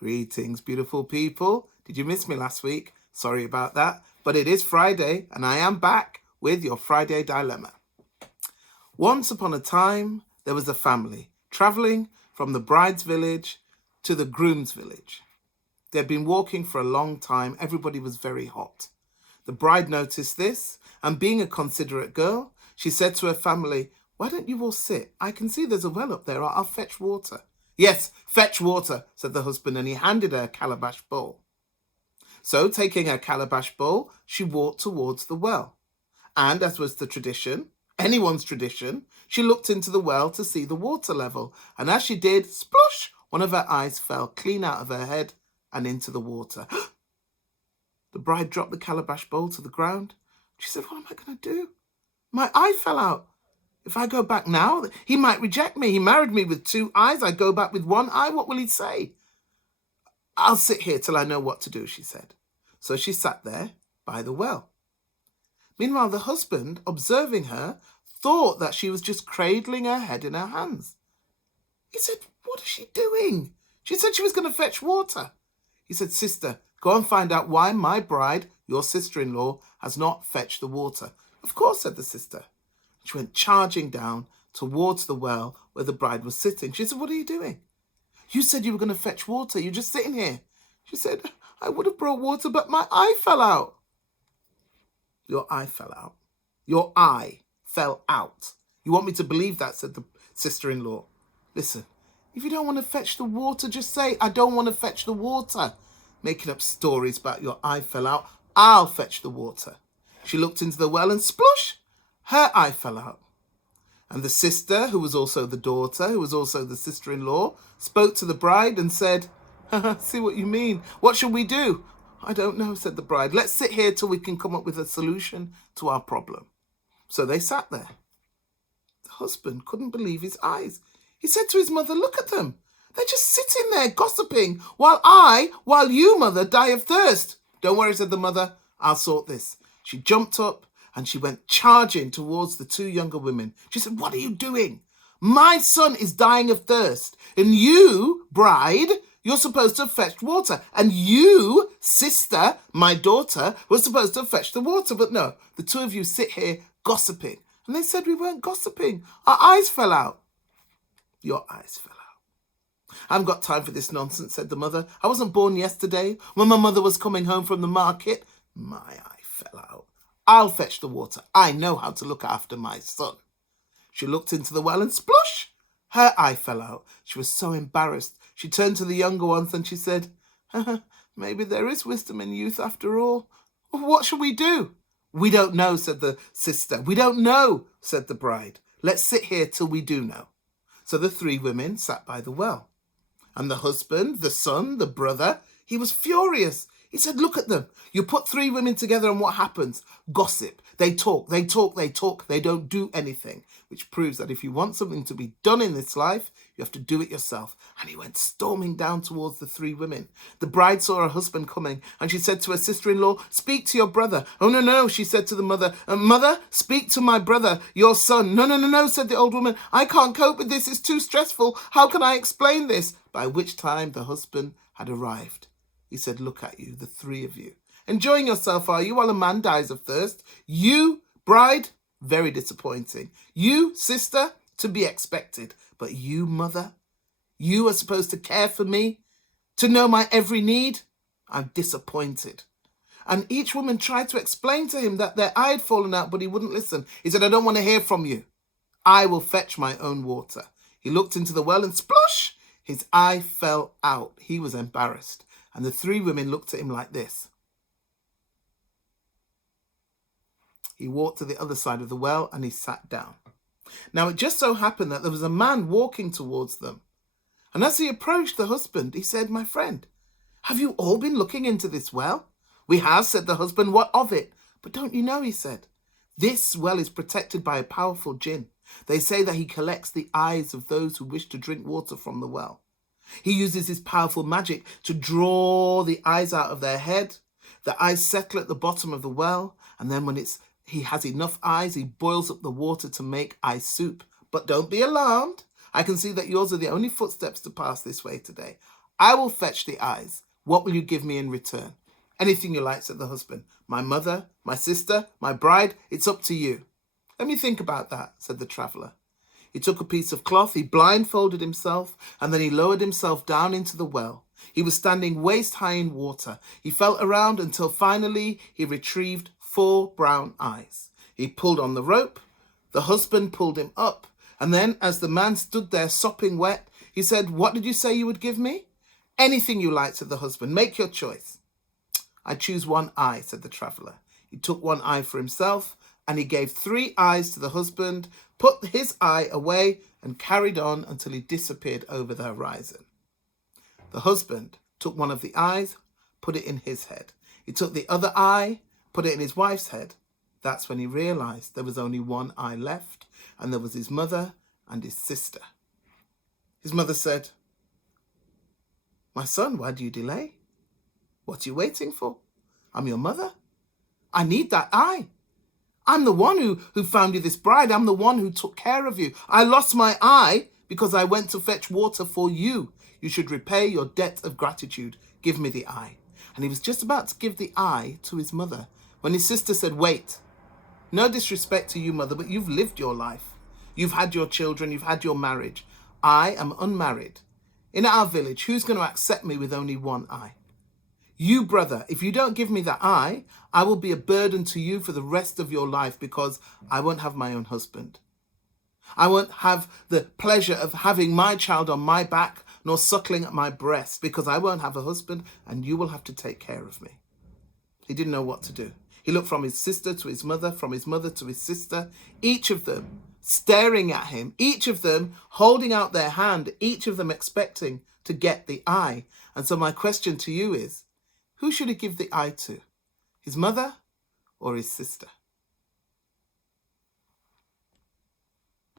Greetings, beautiful people. Did you miss me last week? Sorry about that. But it is Friday, and I am back with your Friday Dilemma. Once upon a time, there was a family traveling from the bride's village to the groom's village. They'd been walking for a long time. Everybody was very hot. The bride noticed this, and being a considerate girl, she said to her family, "Why don't you all sit? I can see there's a well up there. I'll fetch water." "Yes, fetch water," said the husband, and he handed her a calabash bowl. So, taking her calabash bowl, she walked towards the well. And, as was the tradition, anyone's tradition, she looked into the well to see the water level. And as she did, splosh, one of her eyes fell clean out of her head and into the water. The bride dropped the calabash bowl to the ground. She said, "What am I going to do? My eye fell out. If I go back now, he might reject me. He married me with 2 eyes. I go back with 1 eye. What will he say?" "I'll sit here till I know what to do," she said. So she sat there by the well. Meanwhile, the husband, observing her, thought that she was just cradling her head in her hands. He said, "What is she doing? She said she was going to fetch water." He said, "Sister, go and find out why my bride, your sister-in-law, has not fetched the water." "Of course," said the sister. She went charging down towards the well where the bride was sitting. She said, "What are you doing? You said you were going to fetch water. You're just sitting here." She said, "I would have brought water, but my eye fell out." "Your eye fell out? Your eye fell out? You want me to believe that?" said the sister-in-law. "Listen, if you don't want to fetch the water, just say, 'I don't want to fetch the water.' Making up stories about your eye fell out. I'll fetch the water." She looked into the well and splosh, her eye fell out. And the sister, who was also the daughter, who was also the sister-in-law, spoke to the bride and said, "See what you mean. What shall we do?" "I don't know," said the bride. "Let's sit here till we can come up with a solution to our problem." So they sat there. The husband couldn't believe his eyes. He said to his mother, "Look at them. They're just sitting there gossiping while you, mother, die of thirst." "Don't worry," said the mother. "I'll sort this." She jumped up and she went charging towards the 2 younger women. She said, "What are you doing? My son is dying of thirst. And you, bride, you're supposed to have fetched water. And you, sister, my daughter, was supposed to have fetched the water. But no, the 2 of you sit here gossiping." And they said, "We weren't gossiping. Our eyes fell out." "Your eyes fell out. I haven't got time for this nonsense," said the mother. "I wasn't born yesterday. When my mother was coming home from the market, my eye fell out. I'll fetch the water. I know how to look after my son." She looked into the well and splosh, her eye fell out. She was so embarrassed. She turned to the younger ones and she said, "Maybe there is wisdom in youth after all. What shall we do?" "We don't know," said the sister. "We don't know," said the bride. "Let's sit here till we do know." So the 3 women sat by the well. And the husband, the son, the brother, he was furious. He said, "Look at them. You put 3 women together and what happens? Gossip. They talk, they talk, they talk. They don't do anything." Which proves that if you want something to be done in this life, you have to do it yourself. And he went storming down towards the 3 women. The bride saw her husband coming and she said to her sister-in-law, "Speak to your brother." "Oh, no," she said to the mother. "Mother, speak to my brother, your son." No, said the old woman. "I can't cope with this. It's too stressful. How can I explain this?" By which time the husband had arrived. He said, "Look at you, the 3 of you. Enjoying yourself, are you, while a man dies of thirst? You, bride, very disappointing. You, sister, to be expected. But you, mother, you are supposed to care for me, to know my every need. I'm disappointed." And each woman tried to explain to him that their eye had fallen out, but he wouldn't listen. He said, "I don't want to hear from you. I will fetch my own water." He looked into the well and splosh, his eye fell out. He was embarrassed. And the 3 women looked at him like this. He walked to the other side of the well and he sat down. Now it just so happened that there was a man walking towards them. And as he approached the husband, he said, "My friend, have you all been looking into this well?" "We have," said the husband. "What of it?" "But don't you know," he said, "this well is protected by a powerful jinn. They say that he collects the eyes of those who wish to drink water from the well. He uses his powerful magic to draw the eyes out of their head. The eyes settle at the bottom of the well, and then when he has enough eyes, he boils up the water to make eye soup. But don't be alarmed. I can see that yours are the only footsteps to pass this way today. I will fetch the eyes. What will you give me in return? Anything you like, said the husband. My mother, my sister, my bride, it's up to you. Let me think about that, said the traveller. He took a piece of cloth, he blindfolded himself, and then he lowered himself down into the well. He was standing waist high in water. He felt around until finally he retrieved 4 brown eyes. He pulled on the rope. The husband pulled him up. And then, as the man stood there sopping wet, he said, what did you say you would give me? Anything you like, said the husband. Make your choice. I choose 1 eye, said the traveller. He took 1 eye for himself, and he gave 3 eyes to the husband, put his eye away, and carried on until he disappeared over the horizon. The husband took 1 of the eyes, put it in his head. He took the other eye, put it in his wife's head. That's when he realised there was only 1 eye left, and there was his mother and his sister. His mother said, my son, why do you delay? What are you waiting for? I'm your mother. I need that eye. I'm the one who found you this bride. I'm the one who took care of you. I lost my eye because I went to fetch water for you. You should repay your debt of gratitude. Give me the eye. And he was just about to give the eye to his mother when his sister said, wait, no disrespect to you, mother, but you've lived your life. You've had your children. You've had your marriage. I am unmarried. In our village, who's going to accept me with only 1 eye? You, brother, if you don't give me that eye, I will be a burden to you for the rest of your life because I won't have my own husband. I won't have the pleasure of having my child on my back nor suckling at my breast because I won't have a husband and you will have to take care of me. He didn't know what to do. He looked from his sister to his mother, from his mother to his sister, each of them staring at him, each of them holding out their hand, each of them expecting to get the eye. And so my question to you is, who should he give the eye to? His mother or his sister?